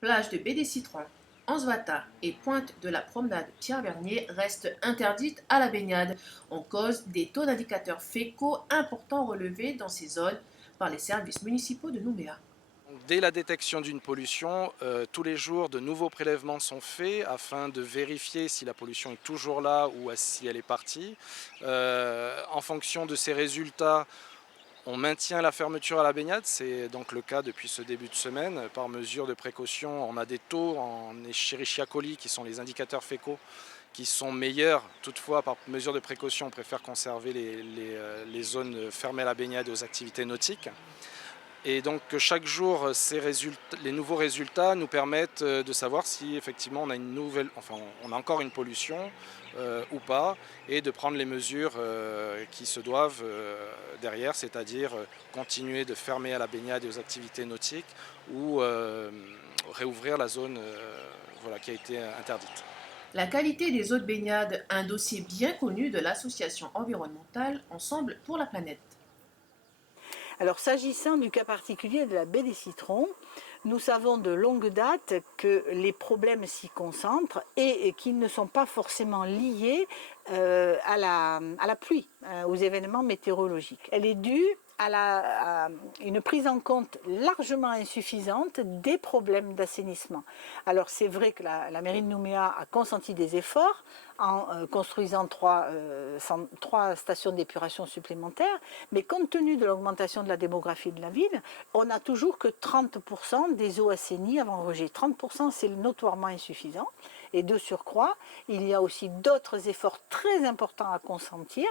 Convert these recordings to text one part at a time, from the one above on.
Plage de Baie des Citrons, Anzouata et pointe de la promenade Pierre-Vernier restent interdites à la baignade en cause des taux d'indicateurs fécaux importants relevés dans ces zones par les services municipaux de Nouméa. Dès la détection d'une pollution, tous les jours de nouveaux prélèvements sont faits afin de vérifier si la pollution est toujours là ou si elle est partie. En fonction de ces résultats, on maintient la fermeture à la baignade, c'est donc le cas depuis ce début de semaine. Par mesure de précaution, on a des taux en Escherichia coli qui sont les indicateurs fécaux qui sont meilleurs. Toutefois, par mesure de précaution, on préfère conserver les zones fermées à la baignade et aux activités nautiques. Et donc chaque jour, les nouveaux résultats nous permettent de savoir si effectivement on a on a encore une pollution ou pas, et de prendre les mesures qui se doivent derrière, c'est-à-dire continuer de fermer à la baignade et aux activités nautiques ou réouvrir la zone voilà, qui a été interdite. La qualité des eaux de baignade, un dossier bien connu de l'association environnementale Ensemble pour la planète. Alors s'agissant du cas particulier de la baie des Citrons, nous savons de longue date que les problèmes s'y concentrent et qu'ils ne sont pas forcément liés à la pluie, aux événements météorologiques. Elle est due à une prise en compte largement insuffisante des problèmes d'assainissement. Alors c'est vrai que la mairie de Nouméa a consenti des efforts en construisant trois stations d'épuration supplémentaires, mais compte tenu de l'augmentation de la démographie de la ville, on n'a toujours que 30% des eaux assainies avant rejet. 30% c'est notoirement insuffisant, et de surcroît, il y a aussi d'autres efforts très importants à consentir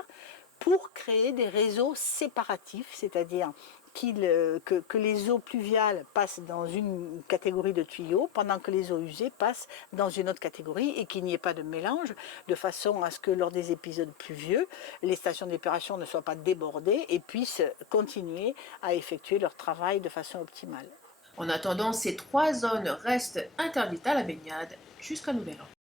pour créer des réseaux séparatifs, c'est-à-dire que les eaux pluviales passent dans une catégorie de tuyaux, pendant que les eaux usées passent dans une autre catégorie, et qu'il n'y ait pas de mélange, de façon à ce que lors des épisodes pluvieux, les stations d'épuration ne soient pas débordées et puissent continuer à effectuer leur travail de façon optimale. En attendant, ces trois zones restent interdites à la baignade jusqu'à nouvel ordre.